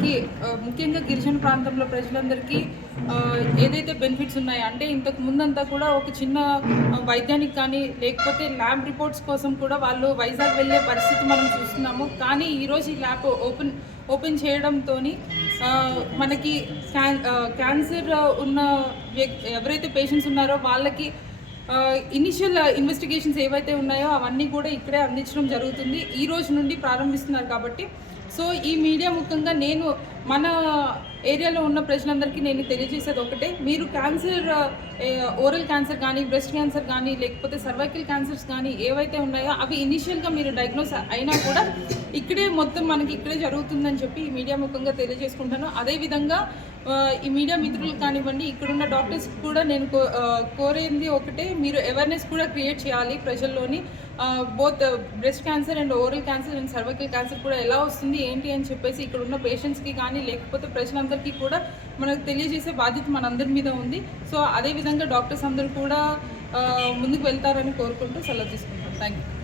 మనకి ముఖ్యంగా గిరిజన ప్రాంతంలో ప్రజలందరికీ ఏదైతే బెనిఫిట్స్ ఉన్నాయో అంటే ఇంతకు ముందంతా కూడా ఒక చిన్న వైద్యానికి కానీ లేకపోతే ల్యాబ్ రిపోర్ట్స్ కోసం కూడా వాళ్ళు వైజాగ్ వెళ్ళే పరిస్థితి మనం చూస్తున్నాము. కానీ ఈరోజు ఈ ల్యాబ్ ఓపెన్ చేయడంతో మనకి క్యాన్సర్ ఉన్న ఎవరైతే పేషెంట్స్ ఉన్నారో వాళ్ళకి ఇనిషియల్ ఇన్వెస్టిగేషన్స్ ఏవైతే ఉన్నాయో అవన్నీ కూడా ఇక్కడే అందించడం జరుగుతుంది. ఈ రోజు నుండి ప్రారంభిస్తున్నారు కాబట్టి సో ఈ మీడియా ముఖ్యంగా నేను మన ఏరియాలో ఉన్న ప్రజలందరికీ నేను తెలియజేసేది ఒకటే, మీరు క్యాన్సర్ ఓరల్ క్యాన్సర్ కానీ బ్రెస్ట్ క్యాన్సర్ కానీ లేకపోతే సర్వైకల్ క్యాన్సర్స్ కానీ ఏవైతే ఉన్నాయో అవి ఇనిషియల్గా మీరు డయాగ్నోస్ అయినా కూడా ఇక్కడే మొత్తం మనకి ఇక్కడే జరుగుతుందని చెప్పి ఈ మీడియా ముఖ్యంగా తెలియజేసుకుంటాను. అదేవిధంగా ఈ మీడియా మిత్రులు కానివ్వండి, ఇక్కడున్న డాక్టర్స్ కూడా నేను కోరేది ఒకటే, మీరు అవేర్నెస్ కూడా క్రియేట్ చేయాలి ప్రజల్లోని. Both breast cancer and oral cancer and cervical cancer కూడా ఎలా వస్తుంది ఏంటి అని చెప్పేసి ఇక్కడ ఉన్న పేషెంట్స్కి కానీ లేకపోతే ప్రజలందరికీ కూడా మనకు తెలియజేసే బాధ్యత మనందరి మీద ఉంది. సో అదేవిధంగా డాక్టర్స్ అందరూ కూడా ముందుకు వెళ్తారని కోరుకుంటూ సెలవు తీసుకుంటాం. Thank you.